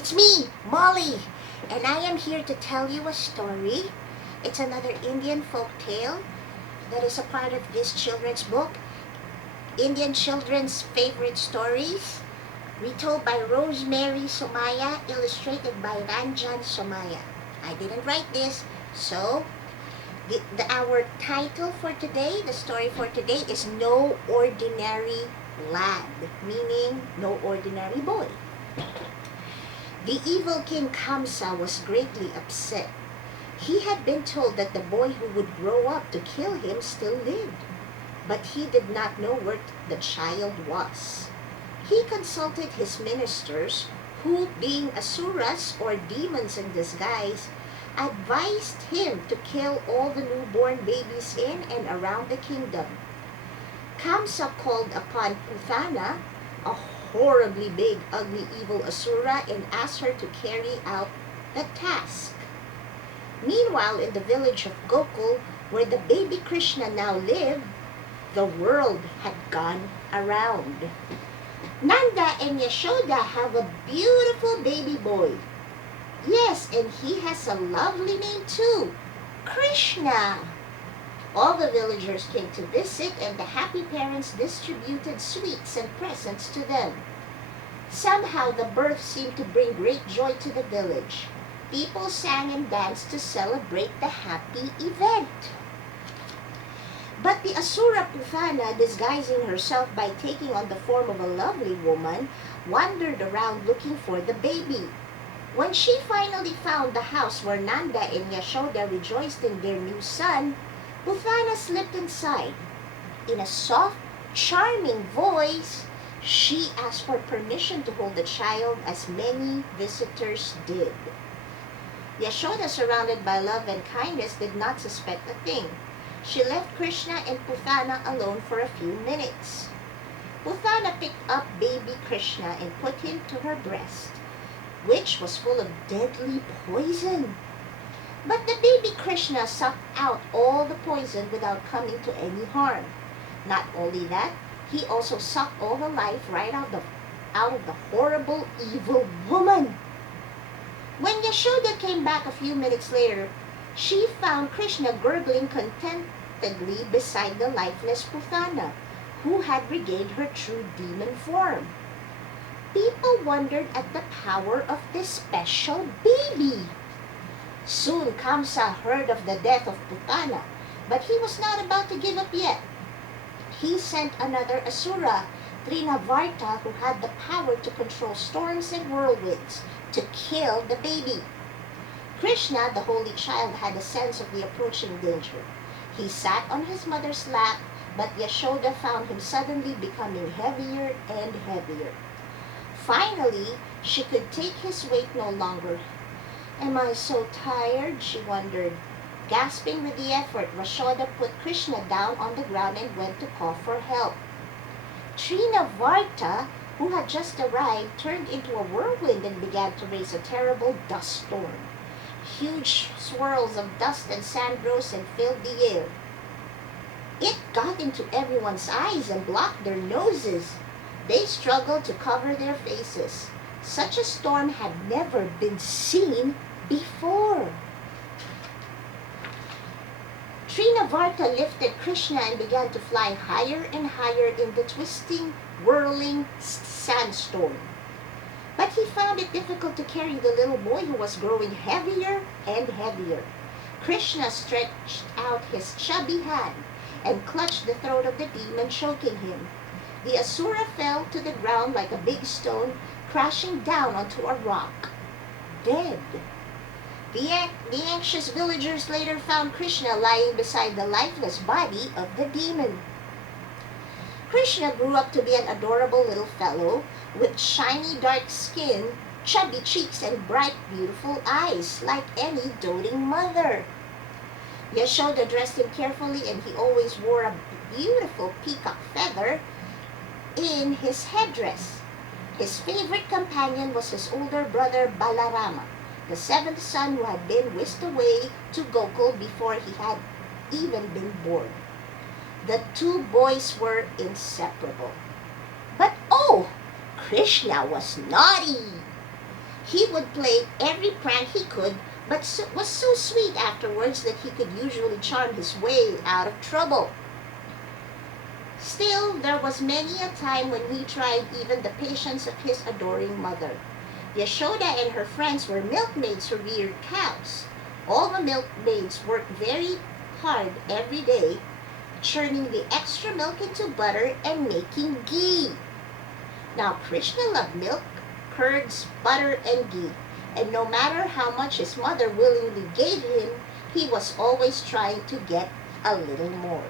It's me, Molly, and I am here to tell you a story. It's another Indian folk tale that is a part of this children's book, Indian Children's Favorite Stories, retold by Rosemary Somaya, illustrated by Ranjan Somaya. I didn't write this, so our title for today, the story for today is No Ordinary Lad, meaning no ordinary boy. The evil King Kamsa was greatly upset. He had been told that the boy who would grow up to kill him still lived, but he did not know where the child was. He consulted his ministers, who, being asuras or demons in disguise, advised him to kill all the newborn babies in and around the kingdom. Kamsa called upon Puthana, a horribly big, ugly, evil asura, and asked her to carry out the task. Meanwhile, in the village of Gokul, where the baby Krishna now lived, the world had gone around. Nanda and Yashoda have a beautiful baby boy. Yes, and he has a lovely name too, Krishna. All the villagers came to visit, and the happy parents distributed sweets and presents to them. Somehow the birth seemed to bring great joy to the village. People sang and danced to celebrate the happy event. But the Asura Puthana, disguising herself by taking on the form of a lovely woman, wandered around looking for the baby. When she finally found the house where Nanda and Yashoda rejoiced in their new son, Puthana slipped inside. In a soft, charming voice, she asked for permission to hold the child, as many visitors did. Yashoda, surrounded by love and kindness, did not suspect a thing. She left Krishna and Puthana alone for a few minutes. Puthana picked up baby Krishna and put him to her breast, which was full of deadly poison. But the baby Krishna sucked out all the poison without coming to any harm. Not only that, he also sucked all the life right out of the horrible, evil woman. When Yashoda came back a few minutes later, she found Krishna gurgling contentedly beside the lifeless Puthana, who had regained her true demon form. People wondered at the power of this special baby. Soon Kamsa heard of the death of Puthana, but he was not about to give up yet. He sent another Asura, Trinavarta, who had the power to control storms and whirlwinds, to kill the baby. Krishna, the holy child, had a sense of the approaching danger. He sat on his mother's lap, but Yashoda found him suddenly becoming heavier and heavier. Finally, she could take his weight no longer. "Am I so tired?" she wondered. Gasping with the effort, Yashoda put Krishna down on the ground and went to call for help. Trinavarta, who had just arrived, turned into a whirlwind and began to raise a terrible dust storm. Huge swirls of dust and sand rose and filled the air. It got into everyone's eyes and blocked their noses. They struggled to cover their faces. Such a storm had never been seen before. Trinavarta lifted Krishna and began to fly higher and higher in the twisting, whirling sandstorm. But he found it difficult to carry the little boy, who was growing heavier and heavier. Krishna stretched out his chubby hand and clutched the throat of the demon, choking him. The Asura fell to the ground like a big stone, crashing down onto a rock, dead. The anxious villagers later found Krishna lying beside the lifeless body of the demon. Krishna grew up to be an adorable little fellow with shiny dark skin, chubby cheeks, and bright, beautiful eyes, like any doting mother. Yashoda dressed him carefully, and he always wore a beautiful peacock feather in his headdress. His favorite companion was his older brother Balarama, the seventh son, who had been whisked away to Gokul before he had even been born. The two boys were inseparable. But oh, Krishna was naughty. He would play every prank he could, but was so sweet afterwards that he could usually charm his way out of trouble. Still, there was many a time when he tried even the patience of his adoring mother. Yashoda and her friends were milkmaids who reared cows. All the milkmaids worked very hard every day, churning the extra milk into butter and making ghee. Now, Krishna loved milk, curds, butter, and ghee, and no matter how much his mother willingly gave him, he was always trying to get a little more.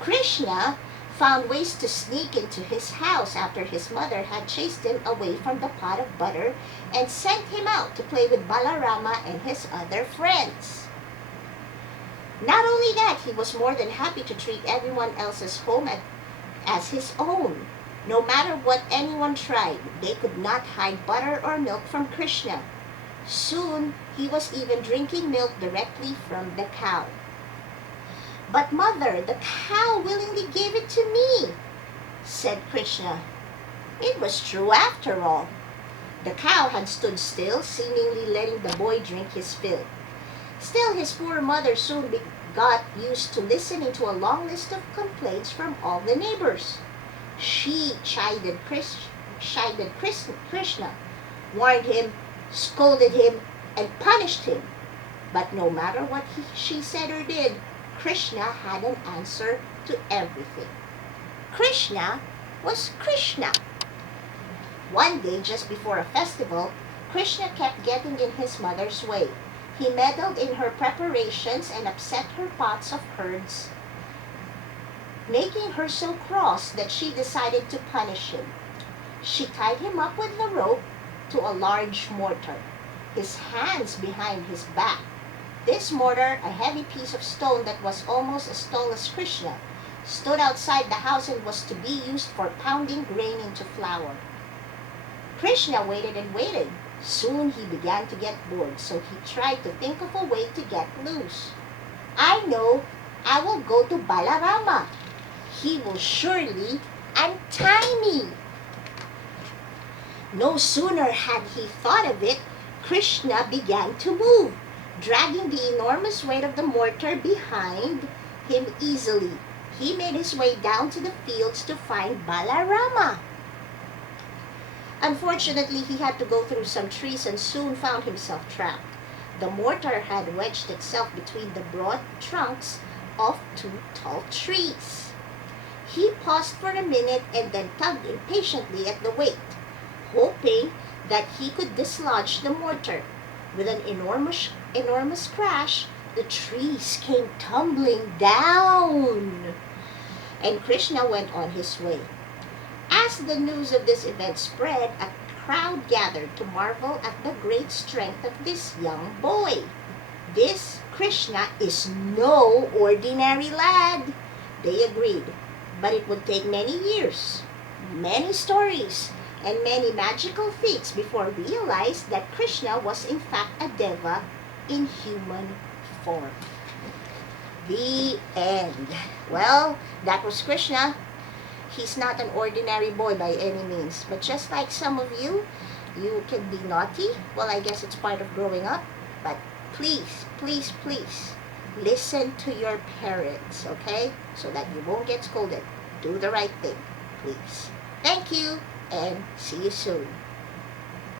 Krishna found ways to sneak into his house after his mother had chased him away from the pot of butter and sent him out to play with Balarama and his other friends. Not only that, he was more than happy to treat everyone else's home as his own. No matter what anyone tried, they could not hide butter or milk from Krishna. Soon, he was even drinking milk directly from the cow. "But mother, the cow willingly gave it to me," said Krishna. It was true after all. The cow had stood still, seemingly letting the boy drink his fill. Still, his poor mother soon got used to listening to a long list of complaints from all the neighbors. She chided Krishna, warned him, scolded him, and punished him. But no matter what she said or did, Krishna had an answer to everything. Krishna was Krishna. One day, just before a festival, Krishna kept getting in his mother's way. He meddled in her preparations and upset her pots of curds, making her so cross that she decided to punish him. She tied him up with the rope to a large mortar, his hands behind his back. This mortar, a heavy piece of stone that was almost as tall as Krishna, stood outside the house and was to be used for pounding grain into flour. Krishna waited and waited. Soon he began to get bored, so he tried to think of a way to get loose. "I know, I will go to Balarama. He will surely untie me." No sooner had he thought of it, Krishna began to move, dragging the enormous weight of the mortar behind him easily. He made his way down to the fields to find Balarama. Unfortunately, he had to go through some trees and soon found himself trapped. The mortar had wedged itself between the broad trunks of two tall trees. He paused for a minute and then tugged impatiently at the weight, hoping that he could dislodge the mortar. With an enormous crash, the trees came tumbling down, and Krishna went on his way. As the news of this event spread, a crowd gathered to marvel at the great strength of this young boy. "This Krishna is no ordinary lad," they agreed. But it would take many years, many stories, and many magical feats before realized that Krishna was in fact a deva in human form. The end. Well, that was Krishna. He's not an ordinary boy by any means, but just like some of you, you can be naughty. Well, I guess it's part of growing up, but please, please, please, listen to your parents, okay? So that you won't get scolded. Do the right thing, please. Thank you, and see you soon.